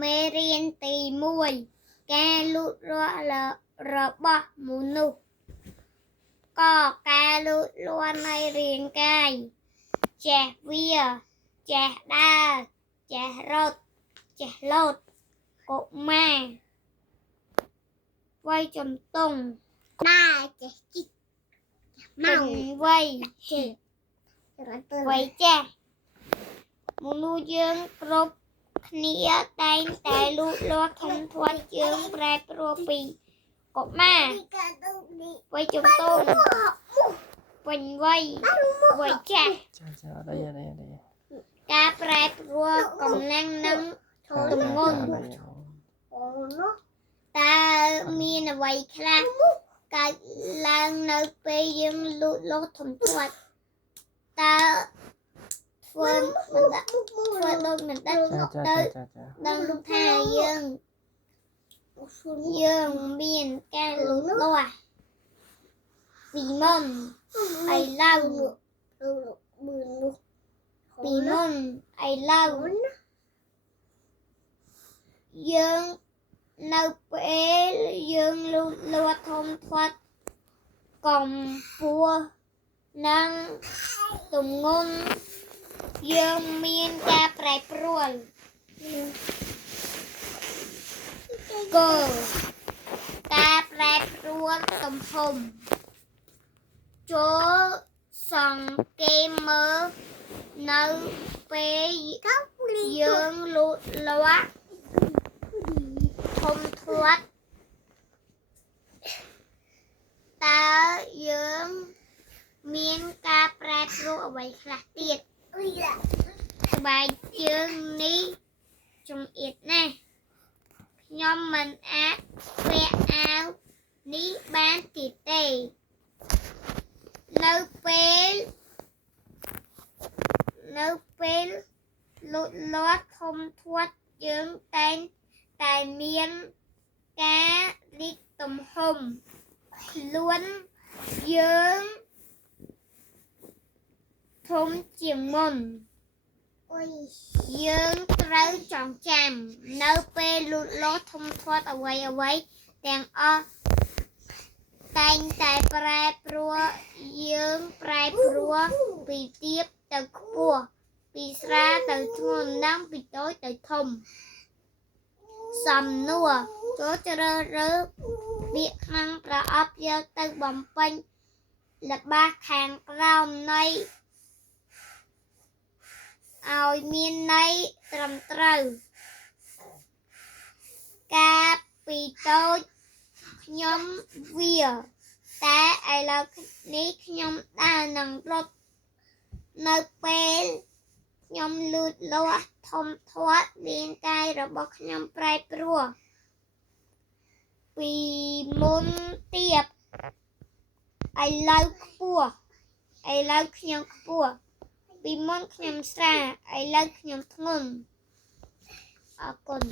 មេរៀនទី1ការលូតលាស់របស់មនុស្សកការលូតលាស់នៃរាងកាយចេះវាចេះដើរចេះរត់ចេះលោតកុមារវ័យជំទង់ដើរចេះជីកមកវ័យចេះវ័យចាស់មនុស្សយើងគ្រប់គ្នាតែងតែលូតលាស់ធំធាត់យើងប្រែប្រួលពីកុមារវ័យជំទង់ពេញវ័យវ័យចាស់ការប្រែប្រួលកម្លាំងនិងទម្ងន់តើមានអ្វីខ្លះកើតឡើងនៅពេលយើងលូតលាស់ធំធាត់តើធ្វើដូចមិនដឹងទៅដឹងថាយើងមានការលូតលាស់ពីមុនឥឡូវយើងនៅពេលយើងលូតលាស់ធំធាត់កម្ពស់និងទម្ងន់យើងមានការប្រែប្រួលការប្រែប្រួលទំហំចូលសង្កេតមើលនៅពេលយើងលូតលាស់ធំធាត់តើយើងមានការប្រែប្រួលអ្វីខ្លះទៀតស្បែកជើងនេះចង្អៀតណាស់ខ្ញុំមិនអាចពាក់អាវនេះបានទៀតទេនៅពេលលូតលាស់ធំធាត់យើងតែងតែមានការរីកទំហំខ្លួនយើងធំជាងមុនយើងត្រូវចងចាំនៅពេលលូតលាស់ធំធាត់អ្វីទាំងអស់តែងតែប្រែប្រួលយើងប្រែប្រួលពីទាបទៅខ្ពស់ពីស្រាលទៅធ្ងន់និងពីតូចទៅធំសំណួរចូលជ្រើសរើសពាក្យក្នុងប្រអប់យកទៅបំពេញល្បះខាងក្រោមនៃឲ្យមានន័យត្រឹមត្រូវការពីតូចខ្ញុំវាតែឥឡូវនេះខ្ញុំដើរនឹងរត់នៅពេលខ្ញុំលូតលាស់ធំធាត់រាងកាយរបស់ខ្ញុំប្រែប្រួលពីមុនទាបឥឡូវខ្ញុំខ្ពស់ពីមុនខ្ញុំស្រាលឥឡូវខ្ញុំធ្ងន់អរគុណ